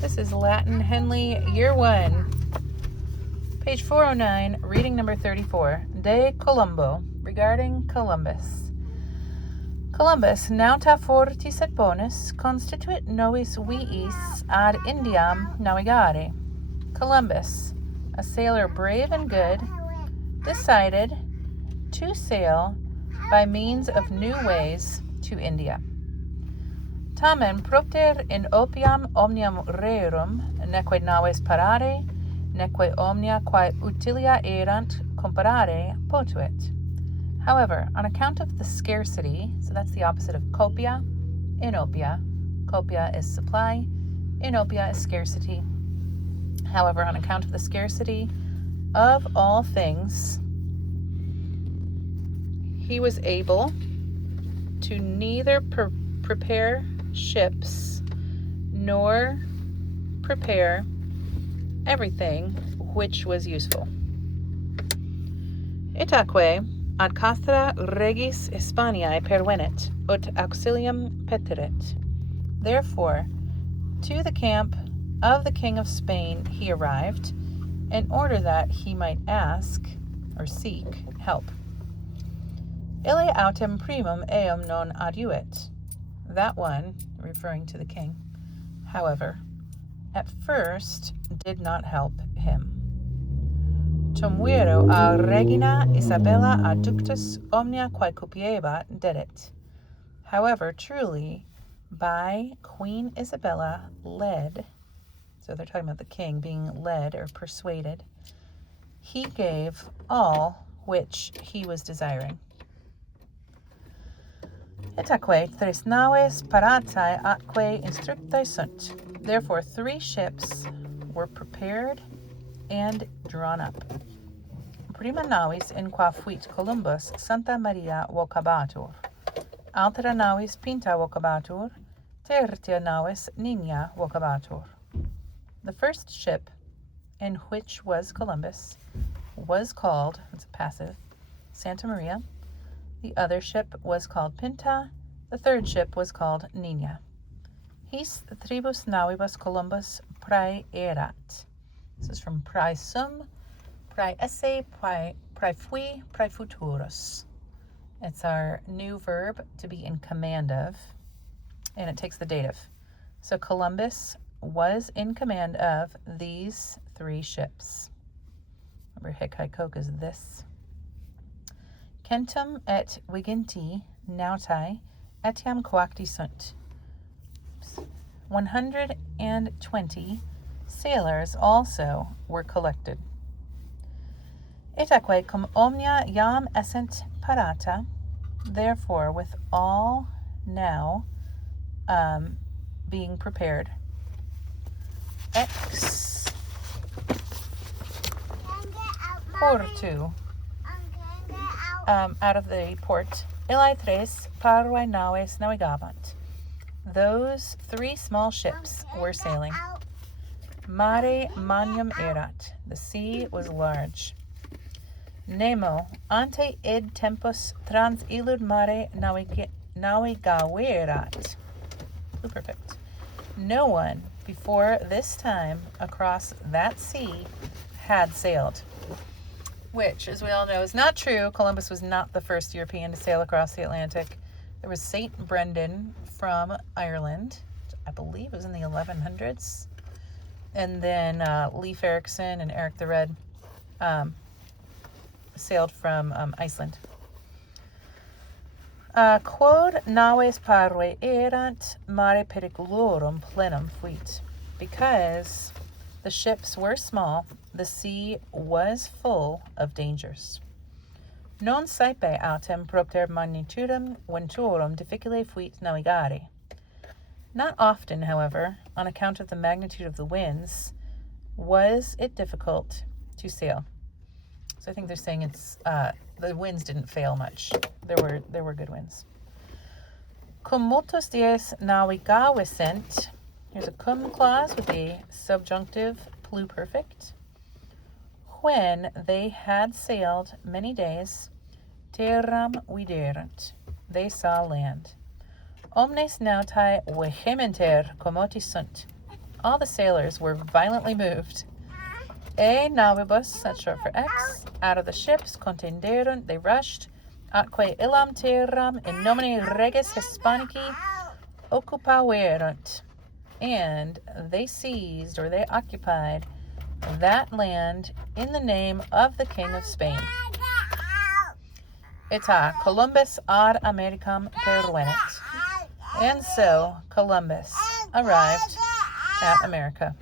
This is Latin Henle, Year 1, page 409, reading number 34, De Columbo, regarding Columbus. Columbus nauta fortis et bonus constituit novis viis ad Indiam navigare. Columbus, a sailor brave and good, decided to sail by means of new ways to India. Tamen propter in opiam omnium rerum, neque naves parare, neque omnia quae utilia erant comparare potuit. However, on account of the scarcity, so that's the opposite of copia, inopia. Copia is supply, inopia is scarcity. However, on account of the scarcity of all things, he was able to neither prepare ships nor prepare everything which was useful. Itaque ad castra regis Hispaniae pervenit, ut auxilium petirit. Therefore, to the camp of the king of Spain he arrived, in order that he might ask or seek help. Ille autem primum eum non adiuit. That one, referring to the king, however, at first did not help him. Tum vero a regina Isabella adductus omnia quae cupiebat dedit. However, truly, by Queen Isabella led, so they're talking about the king being led or persuaded, he gave all which he was desiring. Itaque tres naves paratae atque instructae sunt. Therefore 3 ships were prepared and drawn up. Prima navis in qua fuit Columbus Santa Maria vocabatur. Altera navis Pinta vocabatur. Tertia navis Nina vocabatur. The first ship, in which was Columbus, was called, it's a passive, Santa Maria. The other ship was called Pinta. The third ship was called Nina. His tribus navibus Columbus praeerat. This is from praesum, praeesse, praefui, praefuturus. It's our new verb to be in command of, and it takes the dative. So Columbus was in command of these 3 ships. Remember, hic haec hoc is this. Centum et viginti nautae etiam coacti sunt. 120 sailors also were collected. Itaque cum omnia iam essent parata, therefore with all now being prepared, ex portu, out of the port, illae tres parvae naves navigabant. Those 3 small ships were sailing. Mare magnum erat. The sea was large. Nemo ante id tempus trans illud mare navigaverat. Perfect. No one before this time across that sea had sailed. Which, as we all know, is not true. Columbus was not the first European to sail across the Atlantic. There was St. Brendan from Ireland. I believe it was in the 1100s. And then Leif Erikson and Eric the Red sailed from Iceland. Quod naves parve erant mare periculorum plenum fuit. Because the ships were small, the sea was full of dangers. Non saepe autem propter magnitudem venturum difficile fuit navigare. Not often, however, on account of the magnitude of the winds, was it difficult to sail. So I think they're saying it's the winds didn't fail much. There were good winds. Cum multos dies navigavescent. Here's a cum clause with a subjunctive pluperfect. When they had sailed many days, terram viderant. They saw land. Omnes nautae vehementer commoti sunt. all the sailors were violently moved. E navibus, that's short for X, out of the ships, contenderunt, they rushed, atque illam terram in nomine regis Hispanici occupaverunt, and they seized, or they occupied, that land in the name of the King of Spain. Ita Columbus ad Americam pervenit. And so Columbus arrived at America.